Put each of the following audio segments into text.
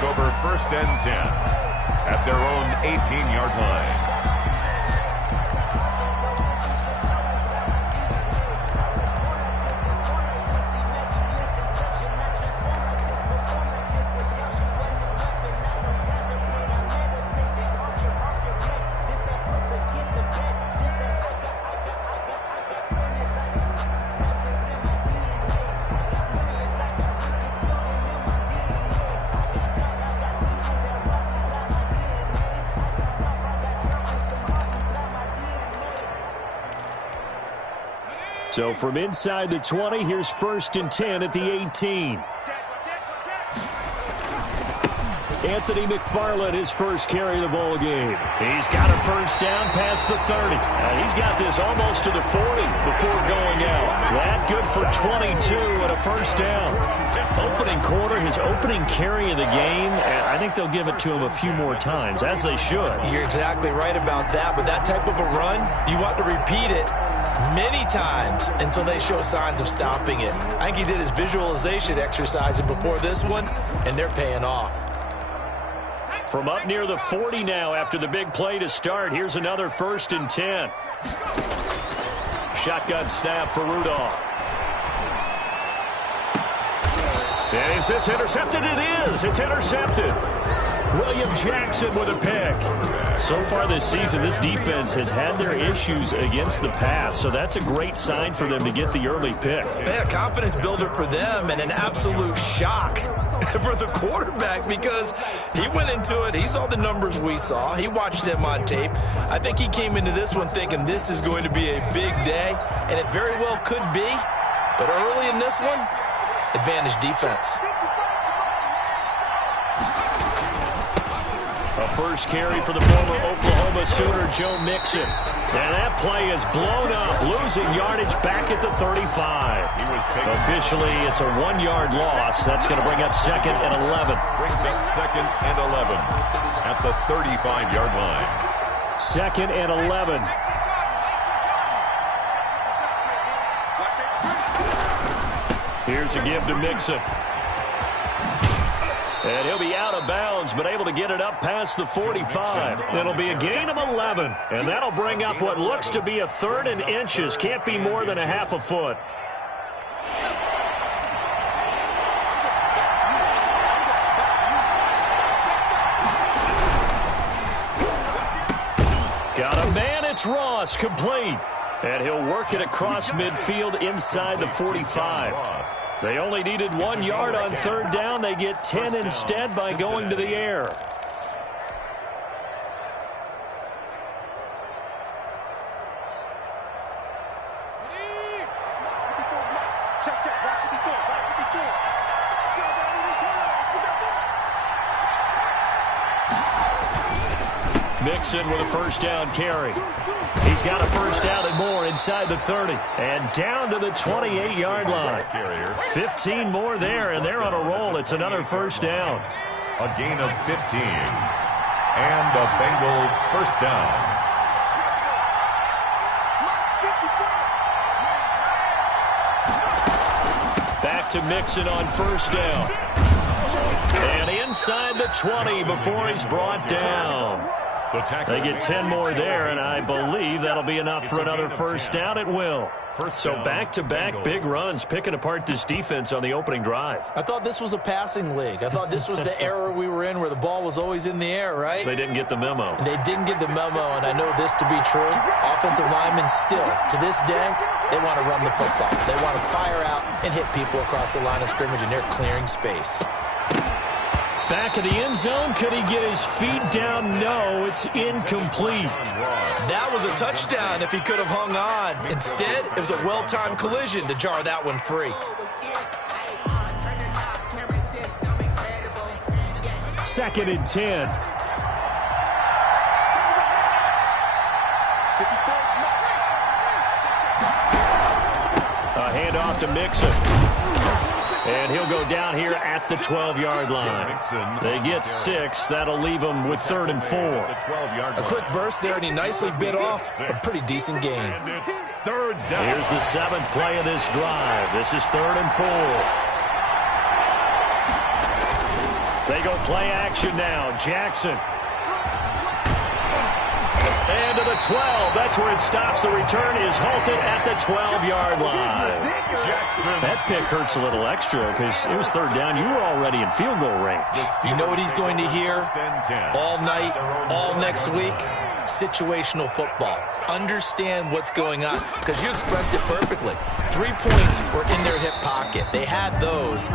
take over 1st and 10 at their own 18-yard line. So from inside the 20, here's 1st and 10 at the 18. Anthony McFarland, his first carry of the ball game. He's got a first down past the 30. He's got this almost to the 40 before going out. That good for 22 and a first down. Opening quarter, his opening carry of the game, and I think they'll give it to him a few more times, as they should. You're exactly right about that, but that type of a run, you want to repeat it many times until they show signs of stopping it. I think he did his visualization exercise before this one, and they're paying off. From up near the 40 now after the big play to start, here's another 1st and 10. Shotgun snap for Rudolph. And is this intercepted? It is. It's intercepted. William Jackson with a pick. So far this season, this defense has had their issues against the pass, so that's a great sign for them to get the early pick. Yeah, confidence builder for them and an absolute shock for the quarterback because he went into it. He saw the numbers we saw. He watched them on tape. I think he came into this one thinking this is going to be a big day, and it very well could be. But early in this one, advantage defense. A first carry for the former Oklahoma Sooner, Joe Mixon. And that play is blown up, losing yardage back at the 35. Officially, it's a 1-yard loss. That's going to bring up 2nd and 11. Brings up 2nd and 11 at the 35-yard line. 2nd and 11. Here's a give to Mixon. And he'll be out of bounds, but able to get it up past the 45. It'll be a gain of 11, and that'll bring up what looks to be a 3rd and inches. Can't be more than a half a foot. Got a man, it's Ross, complete. And he'll work it across midfield inside the 45. They only needed 1 yard on 3rd down. They get 10 instead by going to the air. Mixon with a first down carry. He's got a first down and more inside the 30. And down to the 28-yard line. 15 more there, and they're on a roll. It's another first down. A gain of 15. And a Bengal first down. Back to Mixon on first down. And inside the 20 before he's brought down. They get 10 more there, and I believe that'll be enough for another first down. It will. So back-to-back big runs, picking apart this defense on the opening drive. I thought this was a passing league. I thought this was the era we were in where the ball was always in the air, right? They didn't get the memo. They didn't get the memo, and I know this to be true. Offensive linemen still, to this day, they want to run the football. They want to fire out and hit people across the line of scrimmage, and they're clearing space. Back of the end zone. Could he get his feet down? No, it's incomplete. That was a touchdown if he could have hung on. Instead, it was a well-timed collision to jar that one free. 2nd and 10. A handoff to Mixon. And he'll go down here at the 12-yard line. They get 6. That'll leave them with 3rd and 4. A quick burst there, and he nicely bit off a pretty decent gain. Here's the 7th play of this drive. This is 3rd and 4. They go play action now. Jackson. And to the 12. That's where it stops. The return is halted at the 12-yard line. That pick hurts a little extra because it was third down. You were already in field goal range. You know what he's going to hear all night, all next week? Situational football. Understand what's going on, because you expressed it perfectly. 3 points were in their hip pocket. They had those.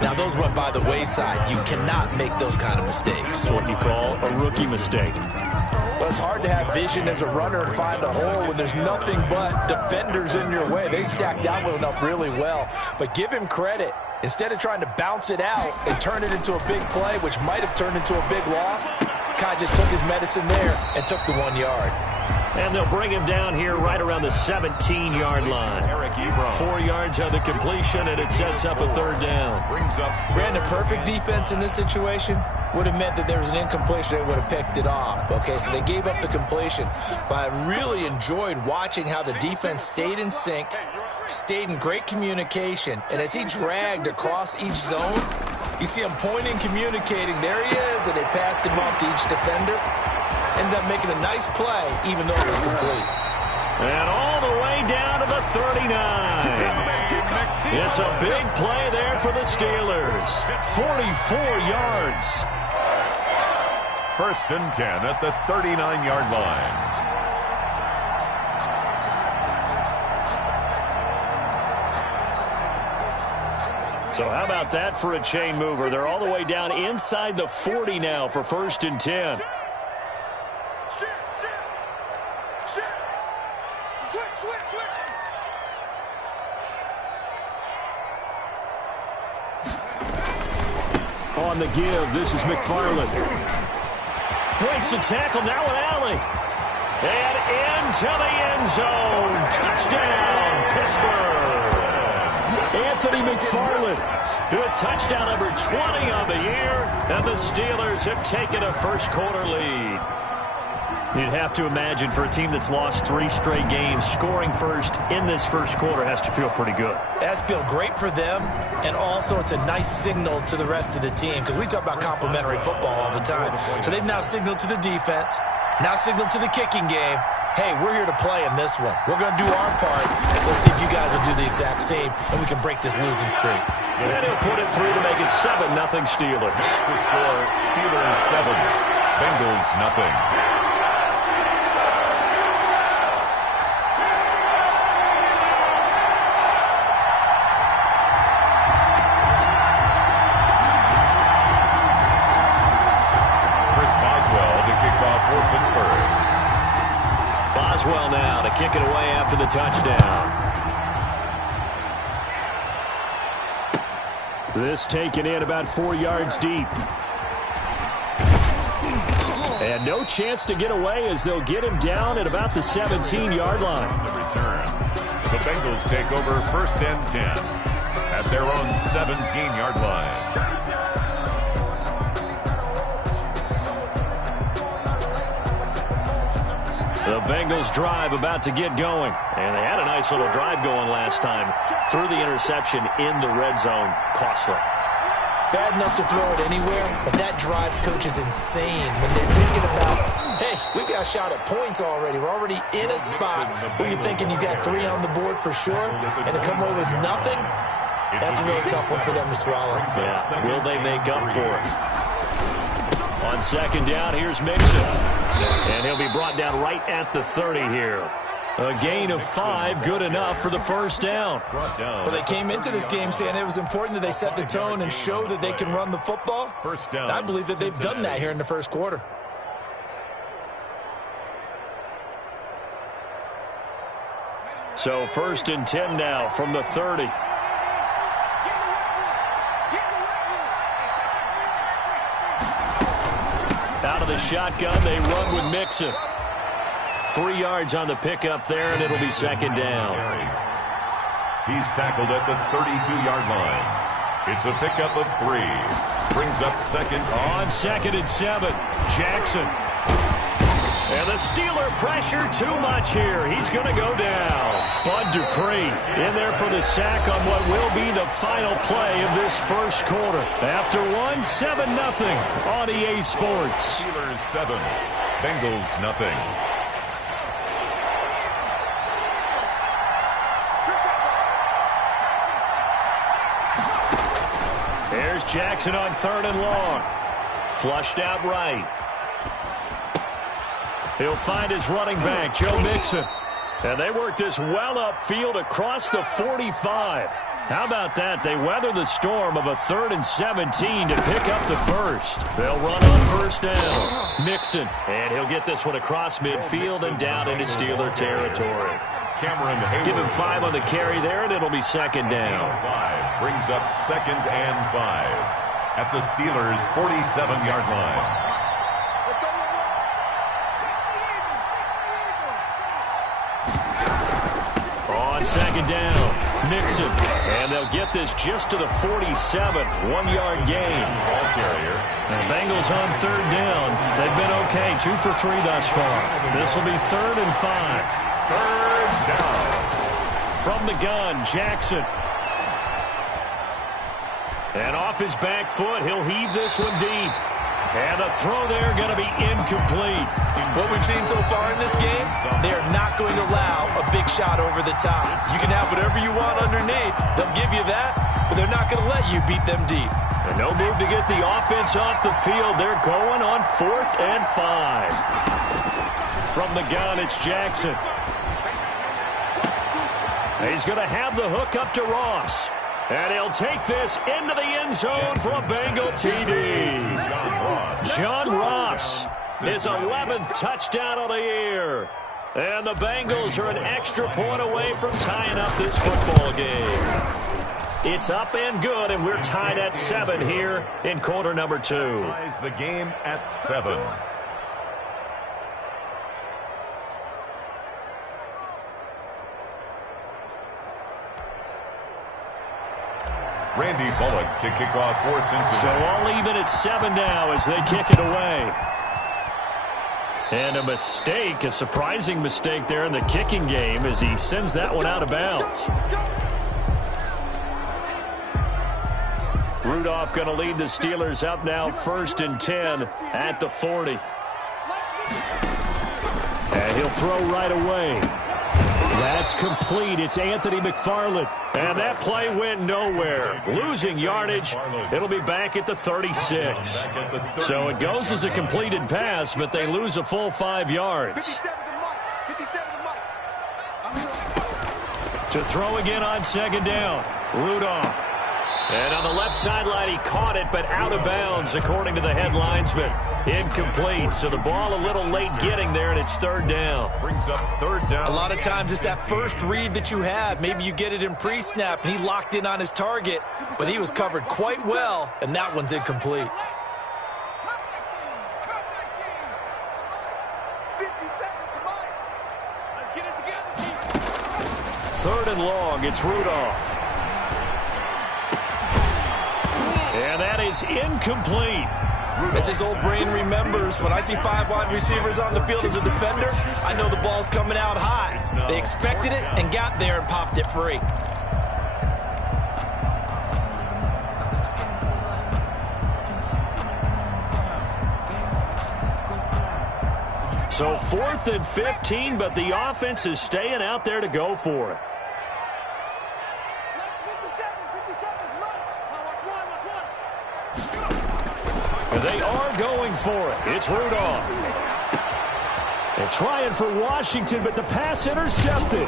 Now, those went by the wayside. You cannot make those kind of mistakes. It's what you call a rookie mistake. But it's hard to have vision as a runner and find a hole when there's nothing but defenders in your way. They stacked that one up really well. But give him credit. Instead of trying to bounce it out and turn it into a big play, which might have turned into a big loss, Kai just took his medicine there and took the 1 yard. And they'll bring him down here right around the 17-yard line. 4 yards on the completion, and it sets up a third down. Brandon, perfect defense in this situation would have meant that there was an incompletion. They would have picked it off. Okay, so they gave up the completion. But I really enjoyed watching how the defense stayed in sync, stayed in great communication, and as he dragged across each zone, you see him pointing, communicating. There he is, and they passed him off to each defender. Ended up making a nice play, even though it was complete. And all the way down to the 39. It's a big play there for the Steelers. 44 yards. 1st and 10 at the 39-yard line. So how about that for a chain mover? They're all the way down inside the 40 now for 1st and 10. On the give, this is McFarland. Breaks the tackle, now an alley. And into the end zone. Touchdown, Pittsburgh. Anthony McFarland, good touchdown number 20 on the year. And the Steelers have taken a first-quarter lead. You'd have to imagine for a team that's lost 3 straight games, scoring first in this first quarter has to feel pretty good. It has to feel great for them, and also it's a nice signal to the rest of the team, because we talk about complementary football all the time. So they've now signaled to the defense, now signaled to the kicking game, hey, we're here to play in this one. We're going to do our part. Let's see if you guys will do the exact same, and we can break this losing streak. And he'll put it through to make it 7-0 Steelers. The score, Steelers 7, Bengals nothing. Boswell now to kick it away after the touchdown. This taken in about 4 yards deep. And no chance to get away as they'll get him down at about the 17-yard line. The Bengals take over 1st and 10 at their own 17-yard line. The Bengals drive about to get going. And they had a nice little drive going last time. Threw the interception in the red zone. Costly. Bad enough to throw it anywhere, but that drives coaches insane when they're thinking about, hey, we got a shot at points already. We're already in a spot where you're thinking you got 3 on the board for sure, and to come away with nothing, that's a really tough one for them to swallow. Yeah. Will they make up for it? On 2nd down, here's Mixon. And he'll be brought down right at the 30 here. A gain of 5, good enough for the 1st down. Well, they came into this game saying it was important that they set the tone and show that they can run the football. 1st down. And I believe that they've done that here in the first quarter. So 1st and 10 now from the 30. Out of the shotgun, they run with Mixon. 3 yards on the pickup there, and it'll be 2nd down. He's tackled at the 32-yard line. It's a pickup of 3. Brings up 2nd. On 2nd and 7, Jackson. And the Steeler pressure too much here. He's going to go down. Bud Dupree in there for the sack on what will be the final play of this first quarter. After one, 7-0 on EA Sports. Steelers 7, Bengals nothing. There's Jackson on 3rd and long. Flushed out right. He'll find his running back, Joe Mixon. And they work this well upfield across the 45. How about that? They weather the storm of a 3rd and 17 to pick up the first. They'll run on 1st down. Mixon. And he'll get this one across midfield and down into Steeler territory. Cameron Hayward. Give him 5 on the carry there, and it'll be 2nd down. 5 brings up 2nd and 5 at the Steelers' 47-yard line. On 2nd down, Mixon. And they'll get this just to the 47, 1-yard gain. Ball carrier. And Bengals on 3rd down. They've been okay, 2 for 3 thus far. This will be 3rd and 5. 3rd down. From the gun, Jackson. And off his back foot, he'll heave this one deep. And the throw there going to be incomplete. What we've seen so far in this game, they are not going to allow a big shot over the top. You can have whatever you want underneath. They'll give you that, but they're not going to let you beat them deep. And no move to get the offense off the field. They're going on 4th and 5. From the gun, it's Jackson. He's going to have the hook up to Ross. And he'll take this into the end zone for a Bengal TD. John Ross, his 11th touchdown of the year. And the Bengals are an extra point away from tying up this football game. It's up and good, and we're tied at 7 here in quarter number 2. Ties the game at 7. Randy Bullock to kick off for Cincinnati. So all even at 7 now as they kick it away. And a mistake, a surprising mistake there in the kicking game as he sends that one out of bounds. Rudolph going to lead the Steelers up now 1st and 10 at the 40. And he'll throw right away. That's complete. It's Anthony McFarland. And that play went nowhere. Losing yardage. It'll be back at the 36. So it goes as a completed pass, but they lose a full 5 yards. To throw again on 2nd down. Rudolph. And on the left sideline, he caught it, but out of bounds, according to the head linesman. Incomplete, so the ball a little late getting there, and it's 3rd down. Brings up 3rd down. A lot of times it's that first read that you had. Maybe you get it in pre-snap, and he locked in on his target, but he was covered quite well, and that one's incomplete. Third and long, it's Rudolph. And that is incomplete. As his old brain remembers, when I see 5 wide receivers on the field as a defender, I know the ball's coming out high. They expected it and got there and popped it free. So 4th and 15, but the offense is staying out there to go for it. They are going for it. It's Rudolph. They're trying for Washington, but the pass intercepted.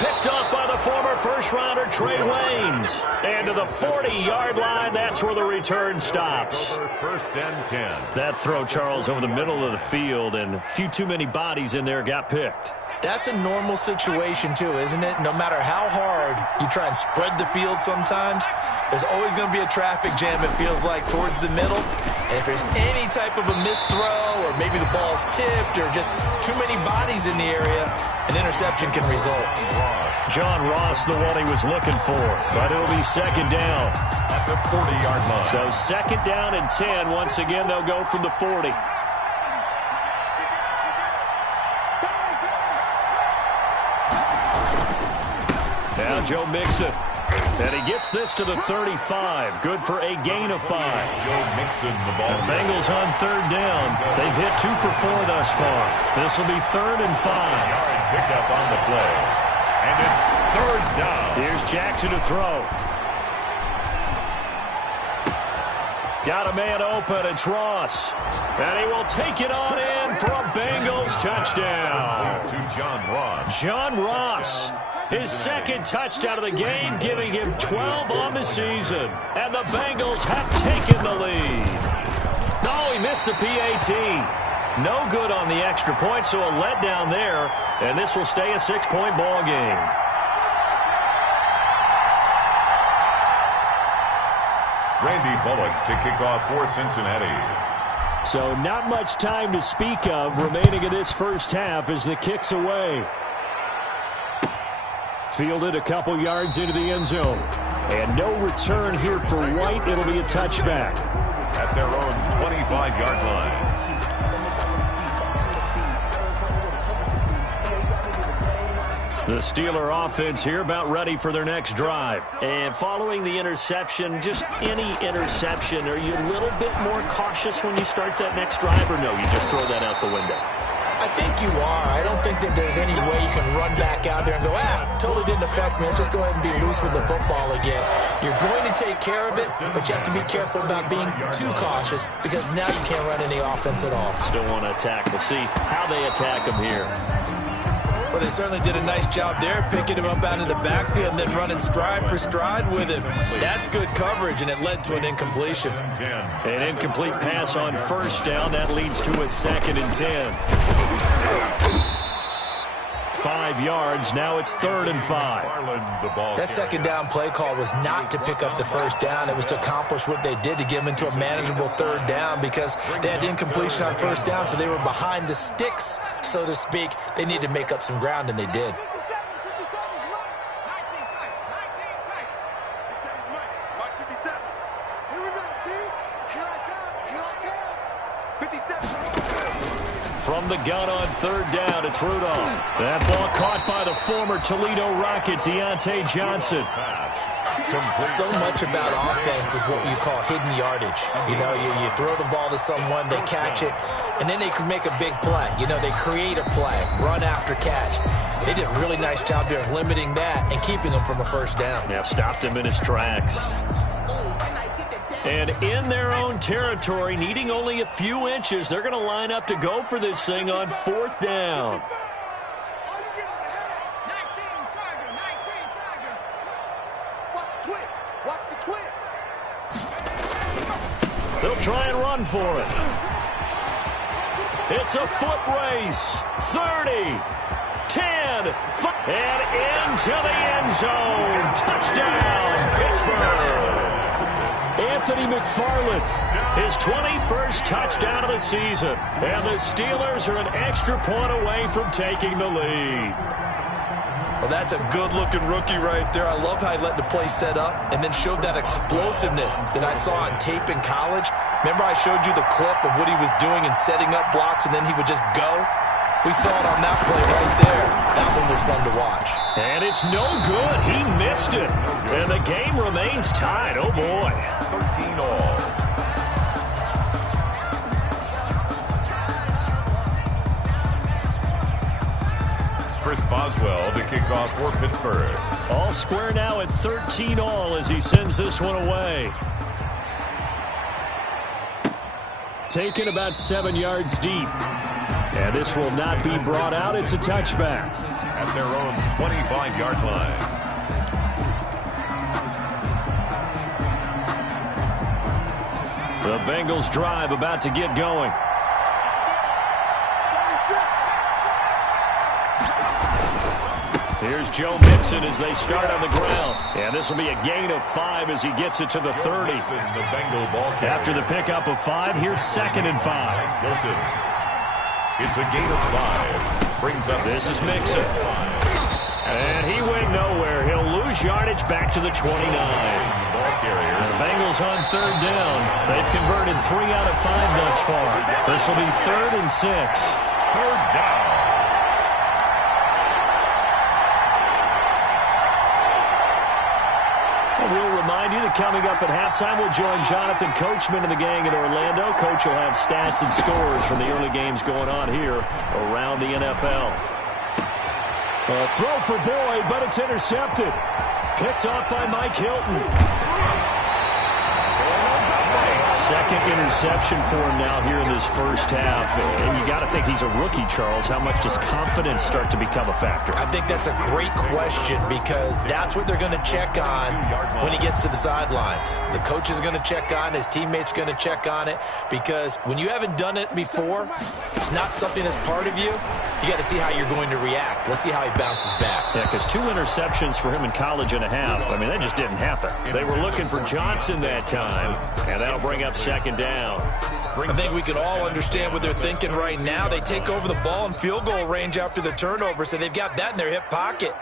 Picked up by the former first-rounder Trey Waynes. And to the 40-yard line, that's where the return stops. 1st and 10. That throw, Charles, over the middle of the field, and a few too many bodies in there got picked. That's a normal situation, too, isn't it? No matter how hard you try and spread the field sometimes, there's always going to be a traffic jam, it feels like, towards the middle. And if there's any type of a missed throw or maybe the ball's tipped or just too many bodies in the area, an interception can result. John Ross, the one he was looking for, but it'll be 2nd down. At the 40-yard line. So 2nd down and 10. Once again, they'll go from the 40. Now Joe Mixon. And he gets this to the 35. Good for a gain of 5. Joe Mixon, the ball. The Bengals on third down. They've hit 2 for 4 thus far. This will be 3rd and 5. Yard pickup on the play. And it's 3rd down. Here's Jackson to throw. Got a man open. It's Ross. And he will take it on in for a Bengals touchdown. To John Ross. John Ross. His second touchdown of the game, giving him 12 on the season. And the Bengals have taken the lead. No, he missed the PAT. No good on the extra point, so a letdown there. And this will stay a 6-point ball game. Randy Bullock to kick off for Cincinnati. So not much time to speak of remaining in this first half as the kick's away. Fielded a couple yards into the end zone. And no return here for White. It'll be a touchback. At their own 25-yard line. The Steeler offense here about ready for their next drive. And following the interception, just any interception, are you a little bit more cautious when you start that next drive, or no, you just throw that out the window? I think you are. I don't think that there's any way you can run back out there and go, totally didn't affect me. Let's just go ahead and be loose with the football again. You're going to take care of it, but you have to be careful about being too cautious because now you can't run any offense at all. Still want to attack. We'll see how they attack him here. Well, they certainly did a nice job there, picking him up out of the backfield and then running stride for stride with him. That's good coverage, and it led to an incompletion. An incomplete pass on first down. That leads to a 2nd and 10. 5 yards. Now it's 3rd and 5. That second down play call was not to pick up the first down. It was to accomplish what they did to get them into a manageable 3rd down because they had incompletion on first down, so they were behind the sticks, so to speak. They needed to make up some ground, and they did. From the gun on 3rd down, it's Rudolph. That ball caught by the former Toledo Rocket, Deontay Johnson. So much about offense is what you call hidden yardage. You know, you throw the ball to someone, they catch it, and then they can make a big play. You know, they create a play, run after catch. They did a really nice job there of limiting that and keeping him from a first down. Yeah, stopped him in his tracks. And in their own territory, needing only a few inches, they're going to line up to go for this thing on 4th down. They'll try and run for it. It's a foot race. 30, 10, and into the end zone. Touchdown, Pittsburgh. Anthony McFarland, his 21st touchdown of the season. And the Steelers are an extra point away from taking the lead. Well, that's a good-looking rookie right there. I love how he let the play set up and then showed that explosiveness that I saw on tape in college. Remember I showed you the clip of what he was doing and setting up blocks, and then he would just go? We saw it on that play right there. That one was fun to watch. And it's no good. He missed it. And the game remains tied. Oh, boy. 13 all. Chris Boswell to kick off for Pittsburgh. All square now at 13 all as he sends this one away. Taken about 7 yards deep. And this will not be brought out. It's a touchback. At their own 25-yard line. The Bengals drive about to get going. Here's Joe Mixon as they start on the ground. And this will be a gain of 5 as he gets it to the 30. After the pickup of 5, here's 2nd and 5. Wilson. It's a gain of 5. Brings up. This is Mixon. And he went nowhere. He'll lose yardage back to the 29. The Bengals on 3rd down. They've converted 3 out of 5 thus far. This will be 3rd and 6. 3rd down. remind you that coming up at halftime, we'll join Jonathan Coachman and the gang in Orlando. Coach will have stats and scores from the early games going on here around the NFL. A throw for Boyd, but it's intercepted. Picked off by Mike Hilton. Second interception for him now here in this first half. And you got to think he's a rookie, Charles. How much does confidence start to become a factor? I think that's a great question because that's what they're going to check on when he gets to the sidelines. The coach is going to check on, his teammates going to check on it, because when you haven't done it before, it's not something that's part of you. You got to see how you're going to react. Let's see how he bounces back. Yeah, because 2 interceptions for him in college and a half. I mean, that just didn't happen. They were looking for Johnson that time, and that'll bring up second down. I think we can all understand what they're thinking right now. They take over the ball in field goal range after the turnover, so they've got that in their hip pocket.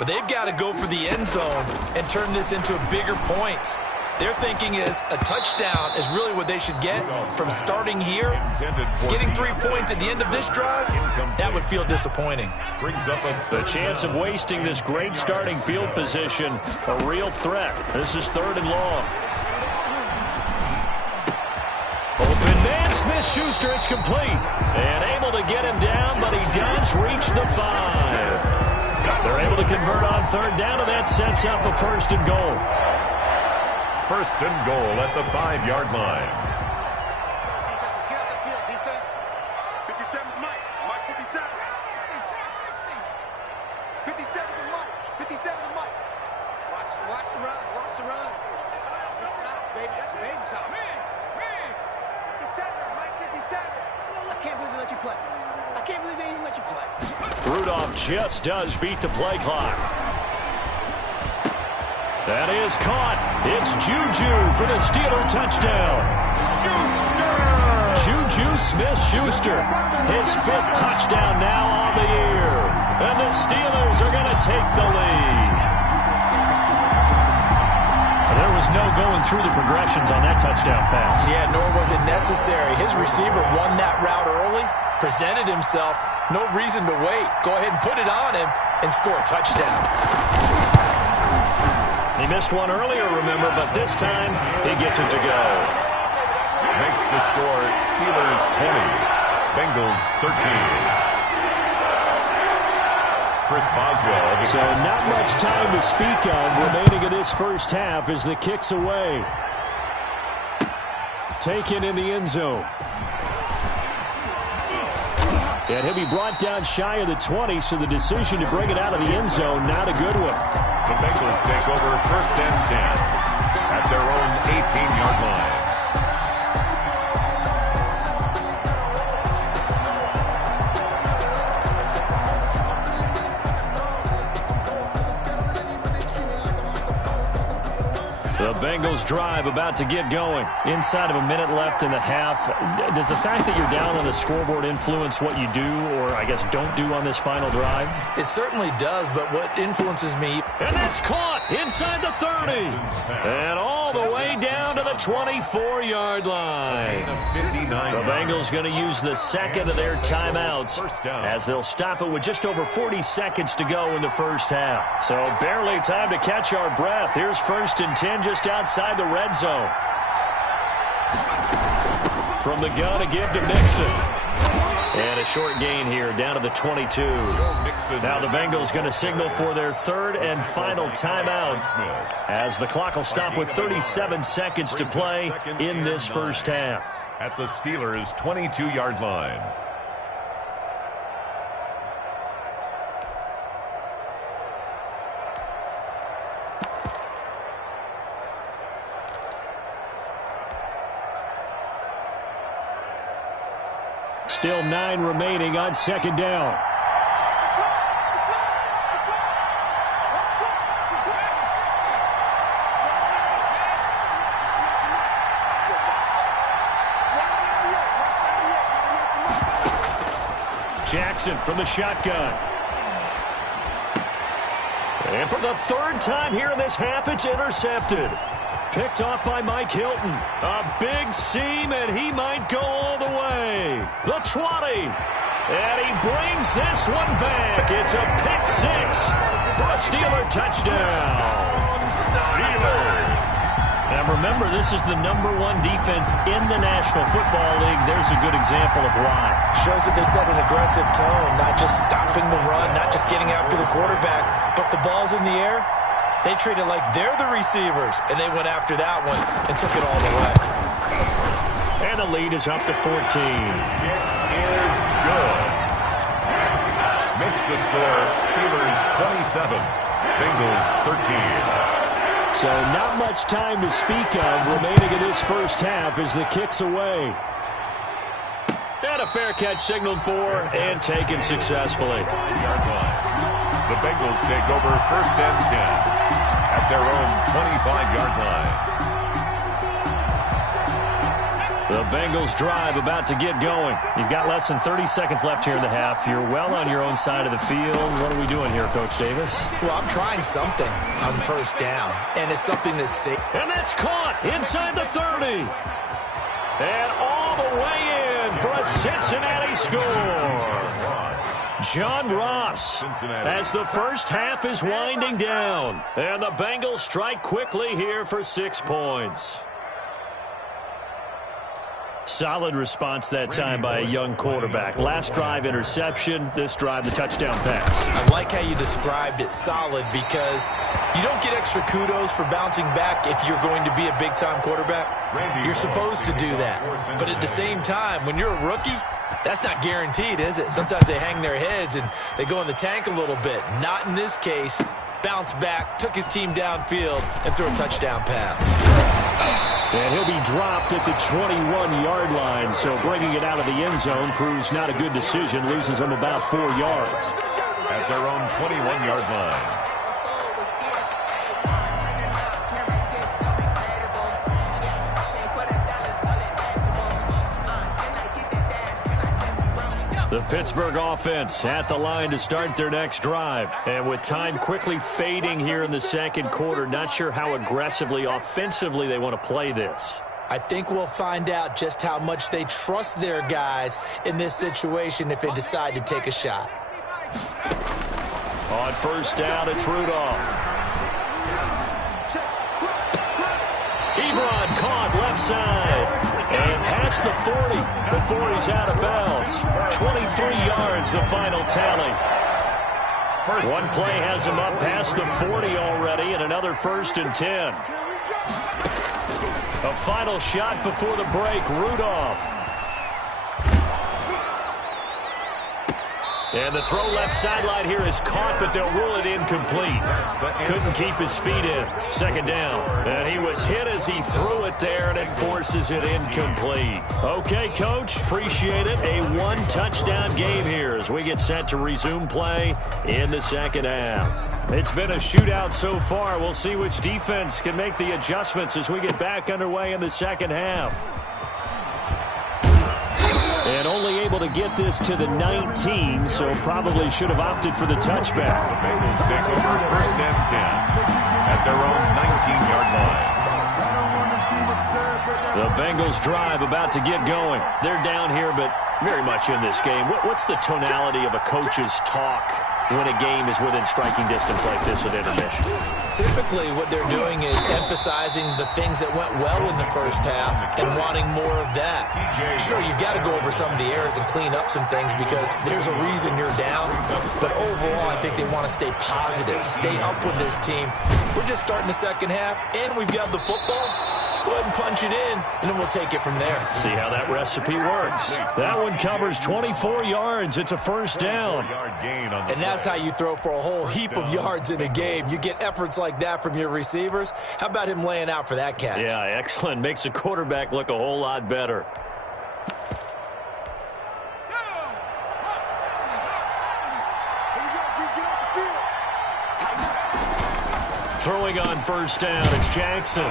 But they've got to go for the end zone and turn this into a bigger point. Their thinking is a touchdown is really what they should get from starting here. Getting 3 points at the end of this drive, that would feel disappointing. The chance of wasting this great starting field position, a real threat. This is 3rd and long. Open man, Smith-Schuster, it's complete. And able to get him down, but he does reach the 5. They're able to convert on 3rd down, and that sets up a 1st and goal. 1st and goal at the 5-yard line. Defense, get out the field, defense. 57's Mike. Mike 57. 57 to Mike. 57 to Mike. Watch the run. Watch the run. This side, baby. That's an aim shot. Migs. 57, Mike 57. I can't believe they let you play. I can't believe they even let you play. Rudolph just does beat the play clock. That is caught. It's Juju for the Steeler touchdown. Juju Smith-Schuster, his 5th touchdown now on the year. And the Steelers are going to take the lead. There was no going through the progressions on that touchdown pass. Yeah, nor was it necessary. His receiver won that route early, presented himself. No reason to wait. Go ahead and put it on him and score a touchdown. He missed one earlier, remember, but this time he gets it to go. Makes the score Steelers 20, Bengals 13. Chris Boswell. So not much time to speak of remaining in this first half as the kick's away. Taken in the end zone. And he'll be brought down shy of the 20, so the decision to bring it out of the end zone, not a good one. The Bengals take over 1st and 10 at their own 18-yard line. The Bengals drive about to get going. Inside of a minute left in the half. Does the fact that you're down on the scoreboard influence what you do, or I guess don't do on this final drive? It certainly does, but what influences me... And that's caught inside the 30. And all the way down to the 24-yard line. The Bengals going to use the 2nd of their timeouts as they'll stop it with just over 40 seconds to go in the first half. So barely time to catch our breath. Here's 1st and 10 just outside the red zone. From the gun, a give to Mixon. And a short gain here, down to the 22. Now the Bengals going to signal for their 3rd and final timeout as the clock will stop with 37 seconds to play in this first half. At the Steelers' 22-yard line. Still 9 remaining on 2nd down. Jackson from the shotgun. And for the 3rd time here in this half, it's intercepted. Picked off by Mike Hilton. A big seam, and he might go all the way. The 20. And he brings this one back. It's a pick 6 for a Steeler touchdown. Steelers. And remember, this is the #1 defense in the National Football League. There's a good example of why. Shows that they set an aggressive tone, not just stopping the run, not just getting after the quarterback, but the ball's in the air. They treat it like they're the receivers, and they went after that one and took it all the way. And the lead is up to 14. This kick is good. Makes the score Steelers 27, Bengals 13. So not much time to speak of remaining in this first half as the kick's away. And a fair catch signaled for and taken successfully. The Bengals take over 1st and 10 at their own 25-yard line. The Bengals drive about to get going. You've got less than 30 seconds left here in the half. You're well on your own side of the field. What are we doing here, Coach Davis? Well, I'm trying something on 1st down, and it's something that's safe. And that's caught inside the 30. And all the way in for a Cincinnati score. John Ross as the first half is winding down. And the Bengals strike quickly here for 6 points. Solid response that time by a young quarterback. Last drive, interception. This drive, the touchdown pass. I like how you described it, solid, because you don't get extra kudos for bouncing back if you're going to be a big-time quarterback. You're supposed to do that. But at the same time, when you're a rookie, that's not guaranteed, is it? Sometimes they hang their heads and they go in the tank a little bit. Not in this case. Bounced back, took his team downfield, and threw a touchdown pass. And he'll be dropped at the 21-yard line, so bringing it out of the end zone proves not a good decision, loses him about 4 yards. At their own 21-yard line. The Pittsburgh offense at the line to start their next drive. And with time quickly fading here in the second quarter, not sure how aggressively, offensively they want to play this. I think we'll find out just how much they trust their guys in this situation if they decide to take a shot. On 1st down, it's Rudolph. Ebron caught left side. And past the 40 before he's out of bounds. 23 yards, the final tally. One play has him up past the 40 already, and another 1st and 10. A final shot before the break, Rudolph. And the throw left sideline here is caught, but they'll rule it incomplete. Couldn't keep his feet in. 2nd down. And he was hit as he threw it there, and it forces it incomplete. Okay, Coach, appreciate it. A 1-touchdown game here as we get set to resume play in the second half. It's been a shootout so far. We'll see which defense can make the adjustments as we get back underway in the second half. And only able to get this to the 19, so probably should have opted for the touchback. The Bengals take over 1st and 10 at their own 19-yard line. The Bengals drive about to get going. They're down here, but very much in this game. What's the tonality of a coach's talk when a game is within striking distance like this at intermission? Typically, what they're doing is emphasizing the things that went well in the first half and wanting more of that. Sure, you've got to go over some of the errors and clean up some things because there's a reason you're down. But overall, I think they want to stay positive, stay up with this team. We're just starting the second half, and we've got the football. Let's go ahead and punch it in, and then we'll take it from there. See how that recipe works. That one covers 24 yards. It's a 1st down. And that's how you throw for a whole heap of yards in a game. You get efforts like that from your receivers. How about him laying out for that catch? Yeah, excellent. Makes the quarterback look a whole lot better. Throwing on 1st down, it's Jackson.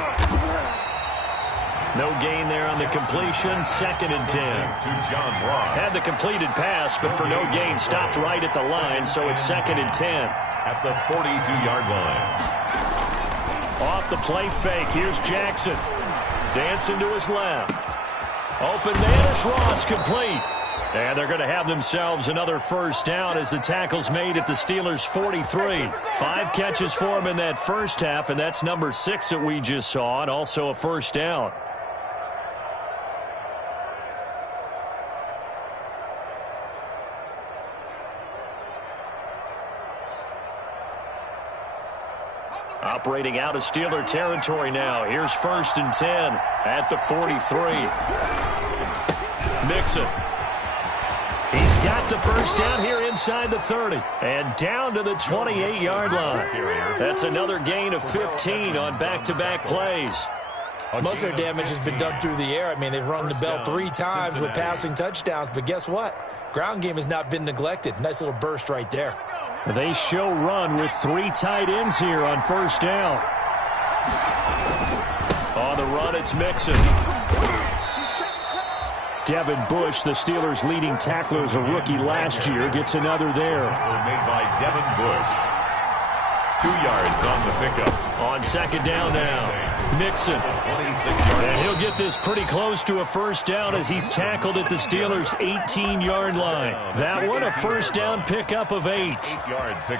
No gain there on the completion. 2nd and 10. Had the completed pass, but for no gain, stopped right at the line, so it's 2nd and 10. At the 42-yard line. Off the play fake, here's Jackson. Dancing to his left. Open man is Ross, complete. And they're going to have themselves another first down as the tackle's made at the Steelers' 43. 5 catches for him in that first half, and that's number 6 that we just saw, and also a first down. Operating out of Steeler territory now. Here's 1st and 10 at the 43. Mixon. He's got the first down here inside the 30. And down to the 28-yard line. That's another gain of 15 on back-to-back plays. Most of their damage has been done through the air. I mean, they've rung the bell 3 times with passing touchdowns. But guess what? Ground game has not been neglected. Nice little burst right there. They show run with 3 tight ends here on first down. On the run, it's Mixon. Devin Bush, the Steelers' leading tackler as a rookie last year, gets another there. Made by Devin Bush. 2 yards on the pickup. On second down now, Mixon. And he'll get this pretty close to a first down as he's tackled at the Steelers' 18-yard line. That one, a first down pickup of 8.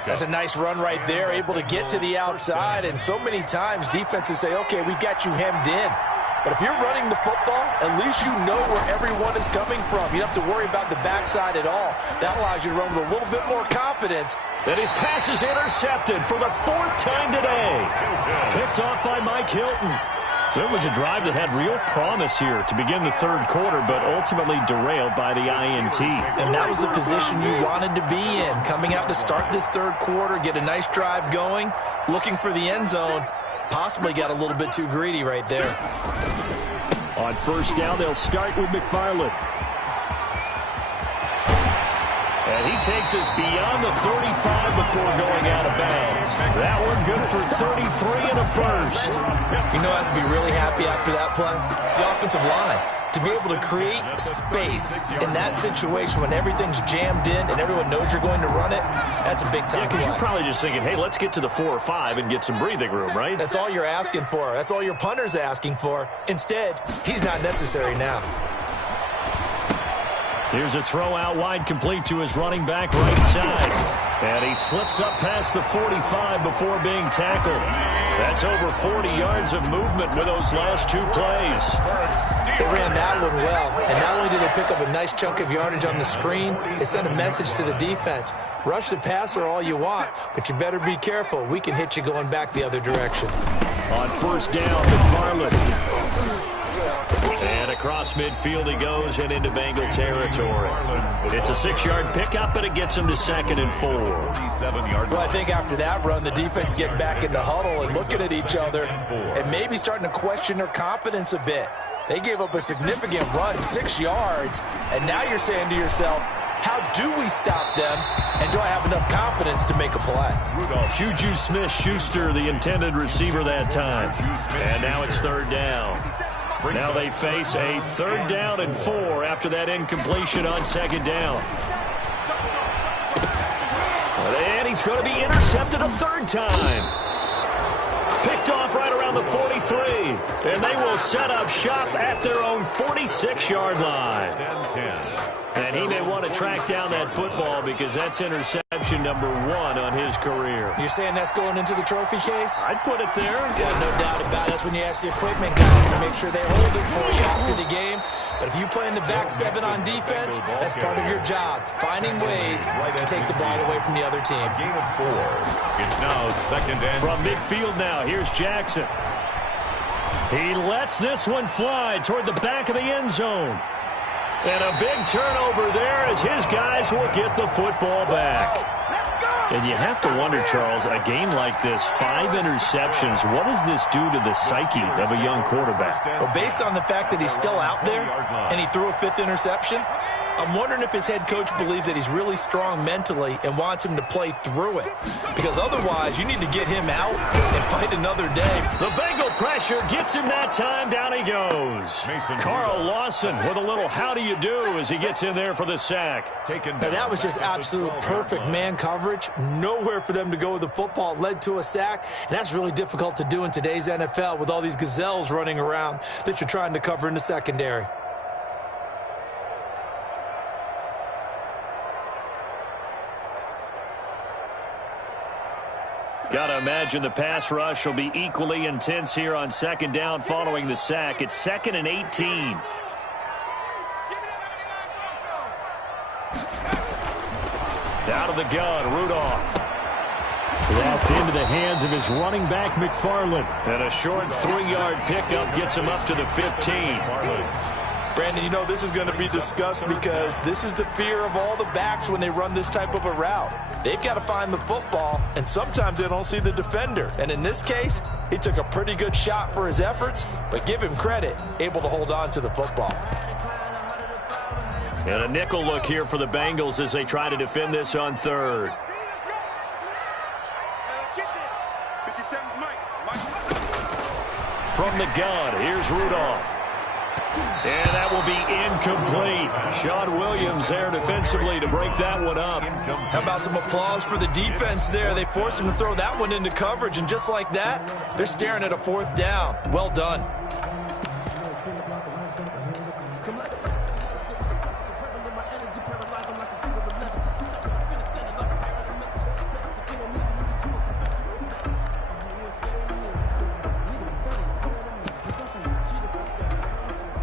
That's a nice run right there, able to get to the outside. And so many times defenses say, okay, we got you hemmed in. But if you're running the football, at least you know where everyone is coming from. You don't have to worry about the backside at all. That allows you to run with a little bit more confidence. And his pass is intercepted for the 4th time today. Picked off by Mike Hilton. So it was a drive that had real promise here to begin the 3rd quarter, but ultimately derailed by the INT. And that was the position you wanted to be in. Coming out to start this 3rd quarter, get a nice drive going, looking for the end zone. Possibly got a little bit too greedy right there. On first down, they'll start with McFarland. And he takes us beyond the 35 before going out of bounds. That one good for 33 and a first. You know, I have to be really happy after that play. The offensive line. To be able to create space in that situation when everything's jammed in and everyone knows you're going to run it, that's a big time play. Because you're probably just thinking, hey, let's get to the 4 or 5 and get some breathing room, right? That's all you're asking for. That's all your punter's asking for. Instead, he's not necessary now. Here's a throw out wide, complete to his running back right side. And he slips up past the 45 before being tackled. That's over 40 yards of movement with those last 2 plays. They ran that one well. And not only did they pick up a nice chunk of yardage on the screen, they sent a message to the defense. Rush the passer all you want, but you better be careful. We can hit you going back the other direction. On first down, McFarland. And across midfield he goes and into Bengal territory. It's a 6-yard pickup, but it gets him to 2nd and 4. Well, I think after that run, the defense getting back in the huddle and looking at each other and maybe starting to question their confidence a bit. They gave up a significant run, 6 yards, and now you're saying to yourself, how do we stop them, and do I have enough confidence to make a play? Juju Smith-Schuster, the intended receiver that time. And now it's 3rd down. Now they face a 3rd down and 4 after that incompletion on 2nd down. And he's going to be intercepted a 3rd time. Picked off right around the 43. And they will set up shop at their own 46-yard line. And he may want to track down that football because that's interception number 1 on his career. You're saying that's going into the trophy case? I'd put it there. Yeah, no doubt about it. That's when you ask the equipment guys to make sure they hold it for you after the game. But if you play in the back 7 on defense, that's part of your job, finding ways to take the ball away from the other team. Gain of 4. It's now 2nd and from midfield now. Here's Jackson. He lets this one fly toward the back of the end zone. And a big turnover there as his guys will get the football back. And you have to wonder, Charles, a game like this, 5 interceptions, what does this do to the psyche of a young quarterback? Well, based on the fact that he's still out there and he threw a 5th interception, I'm wondering if his head coach believes that he's really strong mentally and wants him to play through it. Because otherwise, you need to get him out and fight another day. The Bengal pressure gets him that time. Down he goes. Carl Lawson with a little how do you do as he gets in there for the sack. Now, that was just absolute perfect man coverage. Nowhere for them to go with the football. It led to a sack. And that's really difficult to do in today's NFL with all these gazelles running around that you're trying to cover in the secondary. Got to imagine the pass rush will be equally intense here on second down following the sack. It's 2nd and 18. Out of the gun, Rudolph. That's into the hands of his running back, McFarland. And a short 3-yard pickup gets him up to the 15. Brandon, you know this is going to be discussed because this is the fear of all the backs when they run this type of a route. They've got to find the football, and sometimes they don't see the defender. And in this case, he took a pretty good shot for his efforts, but give him credit, able to hold on to the football. And a nickel look here for the Bengals as they try to defend this on 3rd. From the gun, here's Rudolph. And that will be incomplete. Sean Williams there defensively to break that one up. How about some applause for the defense there? They forced him to throw that one into coverage, and just like that, they're staring at a 4th down. Well done.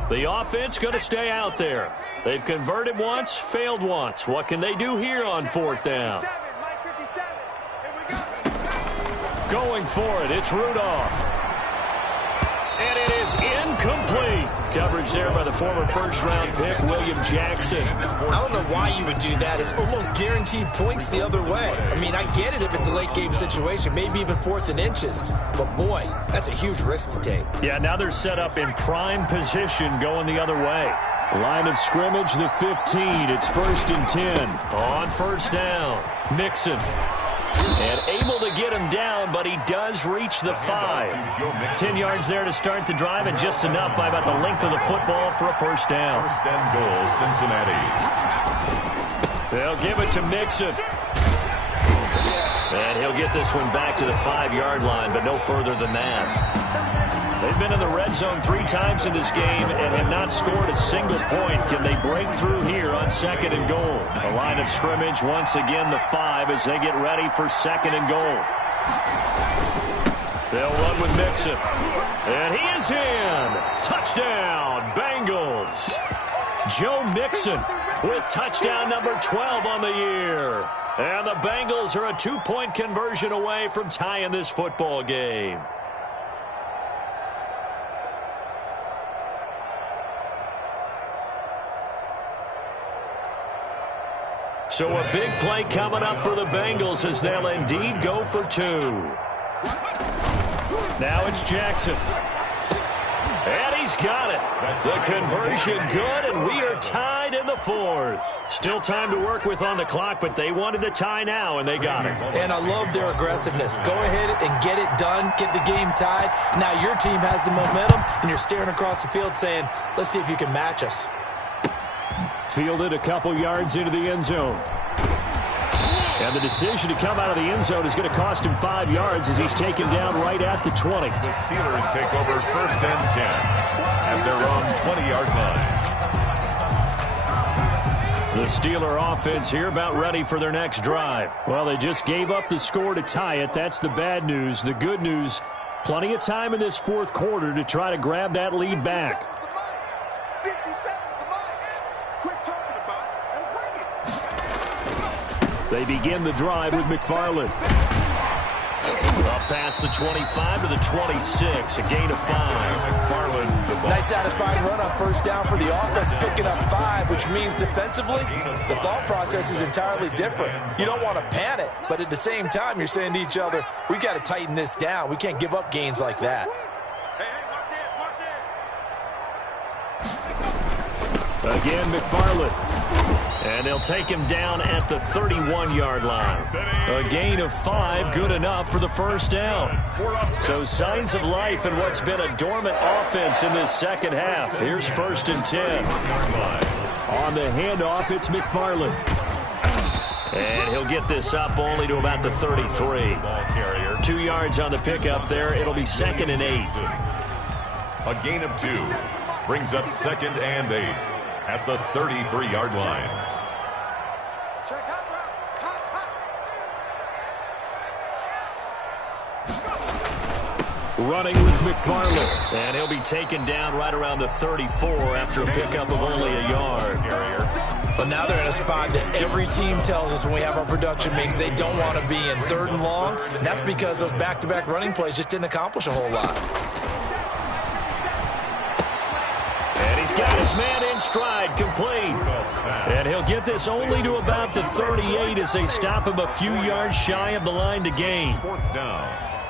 The offense going to stay out there. They've converted once, failed once. What can they do here on 4th down? Going for it, it's Rudolph. And it is incomplete. Coverage there by the former first-round pick, William Jackson. I don't know why you would do that. It's almost guaranteed points the other way. I mean, I get it if it's a late-game situation, maybe even 4th and inches. But, boy, that's a huge risk to take. Yeah, now they're set up in prime position going the other way. Line of scrimmage, the 15. It's 1st and 10. On 1st down, Mixon. And able to get him down, but he does reach the 5. 10 yards there to start the drive, and just enough by about the length of the football for a 1st down. 1st and goal, Cincinnati. They'll give it to Mixon. And he'll get this one back to the 5-yard line, but no further than that. They've been in the red zone 3 times in this game and have not scored a single point. Can they break through here on 2nd and goal? The line of scrimmage, once again, the 5 as they get ready for 2nd and goal. They'll run with Mixon. And he is in. Touchdown, Bengals. Joe Mixon with touchdown number 12 on the year. And the Bengals are a 2-point conversion away from tying this football game. So a big play coming up for the Bengals as they'll indeed go for 2. Now it's Jackson. And he's got it. The conversion good, and we are tied in the 4th. Still time to work with on the clock, but they wanted the tie now, and they got it. And I love their aggressiveness. Go ahead and get it done, get the game tied. Now your team has the momentum, and you're staring across the field saying, let's see if you can match us. Fielded a couple yards into the end zone. And the decision to come out of the end zone is going to cost him 5 yards as he's taken down right at the 20. The Steelers take over 1st and 10 at their own 20-yard line. The Steeler offense here about ready for their next drive. Well, they just gave up the score to tie it. That's the bad news. The good news, plenty of time in this 4th quarter to try to grab that lead back. They begin the drive with McFarland. Up past the 25 to the 26, a gain of 5. Nice satisfying run on 1st down for the offense, picking up 5, which means defensively, the thought process is entirely different. You don't want to panic, but at the same time, you're saying to each other, we got to tighten this down. We can't give up gains like that. Again, McFarland. And they'll take him down at the 31-yard line. A gain of 5, good enough for the 1st down. So signs of life in what's been a dormant offense in this second half. Here's 1st and 10. On the handoff, it's McFarland. And he'll get this up only to about the 33. 2 yards on the pickup there. It'll be 2nd and 8. A gain of 2 brings up 2nd and 8 at the 33-yard line. running with McFarland. And he'll be taken down right around the 34 after a pickup of only a yard. But now they're in a spot that every team tells us when we have our production meetings they don't want to be in, 3rd and long. And that's because those back-to-back running plays just didn't accomplish a whole lot. And he's got his man in stride, complete. And he'll get this only to about the 38 as they stop him a few yards shy of the line to gain. 4th down.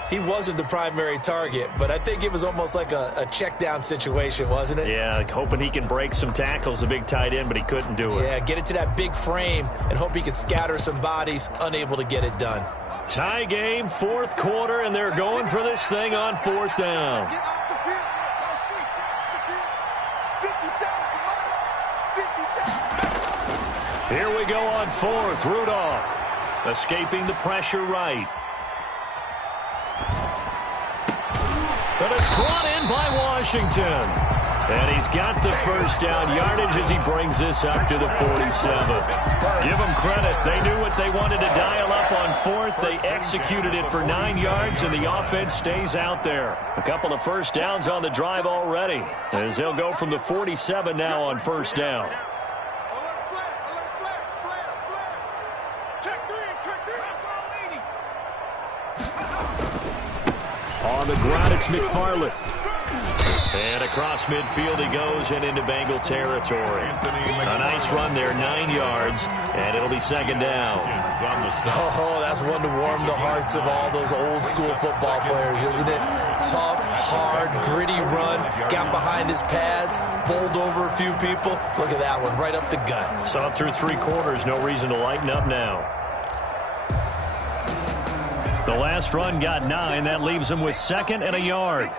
He wasn't the primary target, but I think it was almost like a check-down situation, wasn't it? Yeah, hoping he can break some tackles, a big tight end, but he couldn't do it. Yeah, get it to that big frame and hope he can scatter some bodies, unable to get it done. Tie game, 4th quarter, and they're going for this thing on 4th down. Get off the field. Go street. Get off the field. 57. Here we go on 4th. Rudolph escaping the pressure right. But it's brought in by Washington. And he's got the first down yardage as he brings this up to the 47. Give them credit. They knew what they wanted to dial up on 4th. They executed it for 9 yards, and the offense stays out there. A couple of first downs on the drive already, as they'll go from the 47 now on 1st down. On the ground, it's McFarland. And across midfield he goes and into Bengal territory. A nice run there, 9 yards, and it'll be 2nd down. Oh, that's one to warm the hearts of all those old-school football players, isn't it? Tough, hard, gritty run, got behind his pads, bowled over a few people. Look at that one, right up the gut. Saw it through 3 quarters, no reason to lighten up now. The last run got 9. That leaves him with 2nd and a yard.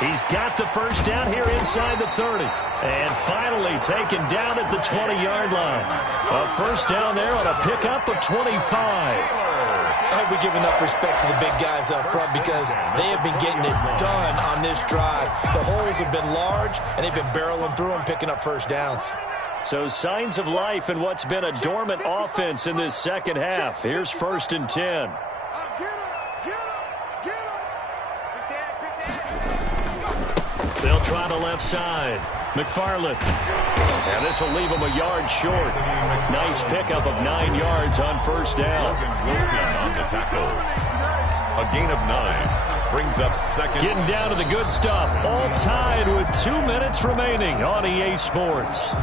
He's got the first down here inside the 30. And finally taken down at the 20-yard line. A first down there on a pickup of 25. I hope we give enough respect to the big guys up front because they have been getting it done on this drive. The holes have been large, and they've been barreling through them, picking up first downs. So signs of life in what's been a dormant offense in this second half. Here's 1st and 10. They'll try the left side. McFarland. And this will leave him a yard short. Nice pickup of 9 yards on 1st down. Wilson on the tackle. A gain of 9 brings up 2nd. Getting down to the good stuff. All tied with 2 minutes remaining on EA Sports.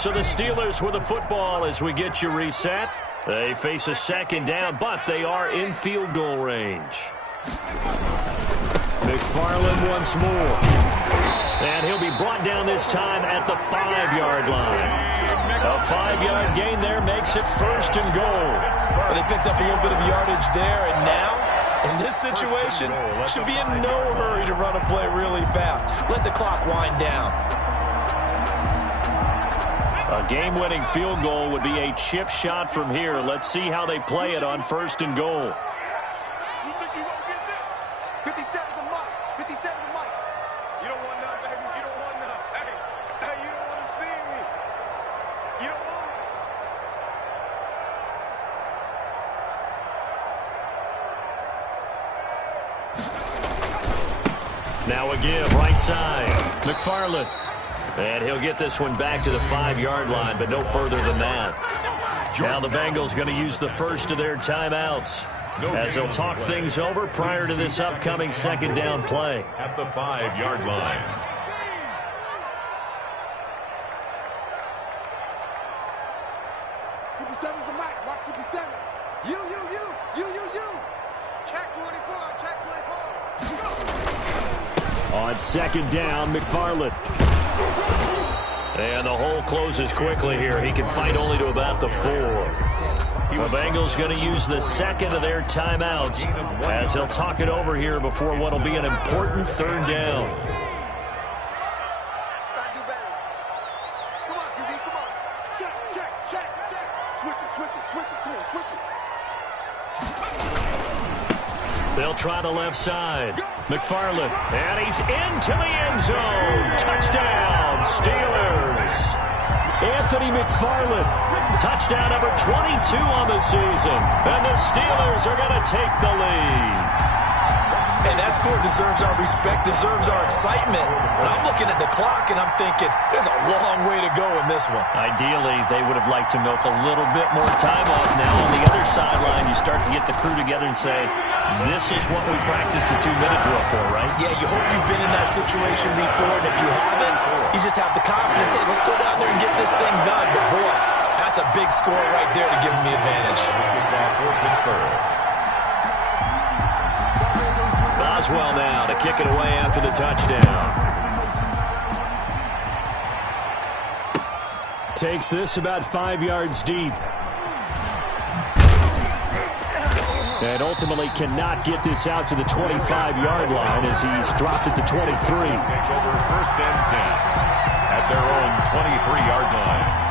So the Steelers with the football as we get you reset. They face a 2nd down, but they are in field goal range. McFarland once more. And he'll be brought down this time at the 5-yard line. A 5-yard gain there makes it 1st and goal. But they picked up a little bit of yardage there, and now, in this situation, should be in no hurry to run a play really fast. Let the clock wind down. A game-winning field goal would be a chip shot from here. Let's see how they play it on 1st and goal. 57's a mic. 57's a mic. You don't want none, baby. You don't want none. Hey, you don't want to see me. You don't want it. Now a give, right side. McFarland. And he'll get this one back to the 5-yard line, but no further than that. Now the Bengals going to use the first of their timeouts as they'll talk things over prior to this upcoming 2nd down play. At the 5-yard line. '57's a mic. Mark 57. You. Check 24. Check 24. On 2nd down, McFarland. And the hole closes quickly here. He can fight only to about the 4. The Bengals going to use the 2nd of their timeouts as they'll talk it over here before what will be an important 3rd down. Gotta do better. Come on, QB. Come on. Check. Switch it. Come on, switch it. They'll try the left side. McFarland, and he's into the end zone. Touchdown, Steelers. Anthony McFarland, touchdown number 22 on the season. And the Steelers are going to take the lead. And that score deserves our respect, deserves our excitement. But I'm looking at the clock, and I'm thinking, there's a long way to go in this one. Ideally, they would have liked to milk a little bit more time off. Now on the other sideline, you start to get the crew together and say, this is what we practiced a 2-minute drill for, right? Yeah, you hope you've been in that situation before, and if you haven't, you just have the confidence, hey, let's go down there and get this thing done. But boy, that's a big score right there to give them the advantage. Boswell now to kick it away after the touchdown. Takes this about 5 yards deep. And ultimately cannot get this out to the 25-yard line as he's dropped it to 23. Take over first and 10 at their own 23-yard line.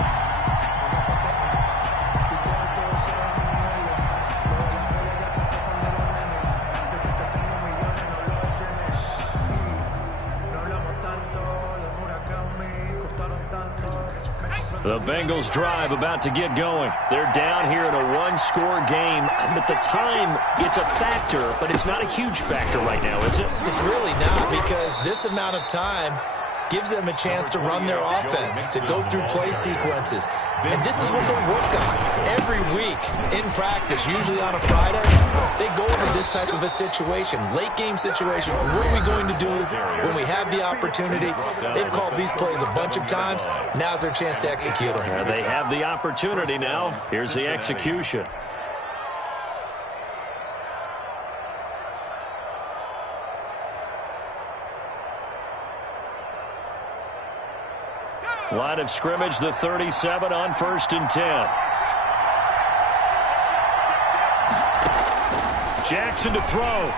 The Bengals drive about to get going. They're down here in a one-score game. At the time, it's a factor, but it's not a huge factor right now, is it? It's really not, because this amount of time gives them a chance to run their offense, to go through play sequences. And this is what they work on every week in practice, usually on a Friday. They go over this type of a situation, late game situation. What are we going to do when we have the opportunity? They've called these plays a bunch of times. Now's their chance to execute them. They have the opportunity now. Here's the execution. Line of scrimmage, the 37 on 1st and 10. Jackson to throw.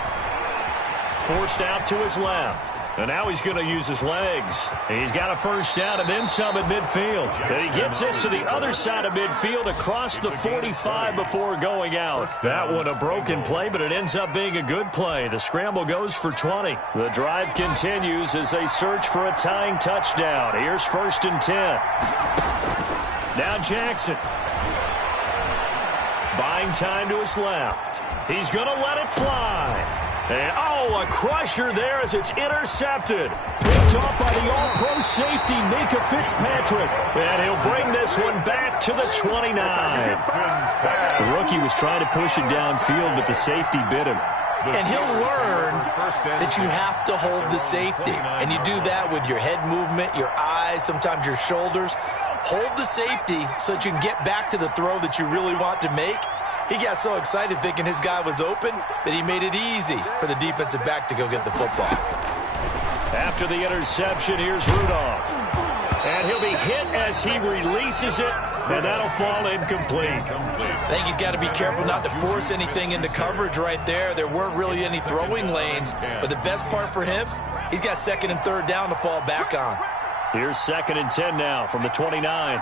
Forced out to his left. And now he's going to use his legs. He's got a first down and then some at midfield. And he gets this to the other side of midfield across the 45 before going out. That one a broken play, but it ends up being a good play. The scramble goes for 20. The drive continues as they search for a tying touchdown. Here's 1st and 10. Now Jackson. Buying time to his left. He's going to let it fly. And, a crusher there as it's intercepted. Picked off by the all-pro safety, Minka Fitzpatrick. And he'll bring this one back to the 29. The rookie was trying to push it downfield, but the safety bit him. And he'll learn that you have to hold the safety. And you do that with your head movement, your eyes, sometimes your shoulders. Hold the safety so that you can get back to the throw that you really want to make. He got so excited thinking his guy was open that he made it easy for the defensive back to go get the football. After the interception, here's Rudolph. And he'll be hit as he releases it, and that'll fall incomplete. I think he's got to be careful not to force anything into coverage right there. There weren't really any throwing lanes, but the best part for him, he's got 2nd and 3rd down to fall back on. Here's 2nd and 10 now from the 29.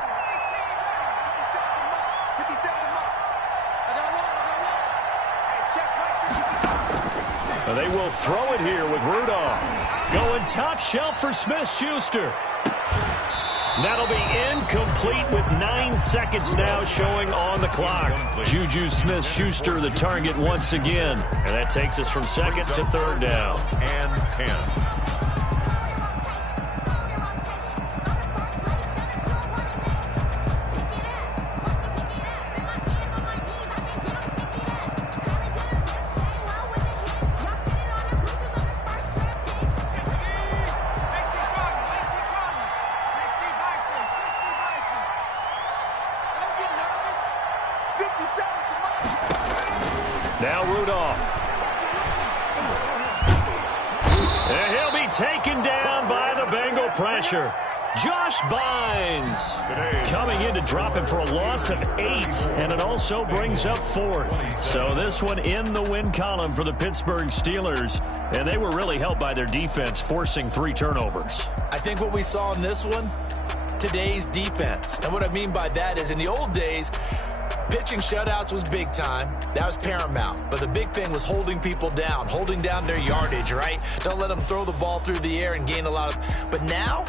And they will throw it here with Rudolph. Going top shelf for Smith-Schuster. That'll be incomplete with 9 seconds now showing on the clock. Juju Smith-Schuster the target once again. And that takes us from 2nd to 3rd down. And 10. Now Rudolph. And he'll be taken down by the Bengal pressure. Josh Bynes coming in to drop him for a loss of 8, and it also brings up 4th. So this one in the win column for the Pittsburgh Steelers, and they were really helped by their defense forcing 3 turnovers. I think what we saw in this one, today's defense. And what I mean by that is in the old days, Pitching shutouts was big time. That was paramount. But the big thing was holding people down, holding down their yardage, right? Don't let them throw the ball through the air and gain a lot of... But now,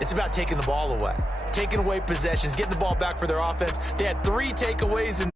it's about taking the ball away. Taking away possessions, getting the ball back for their offense. They had 3 takeaways in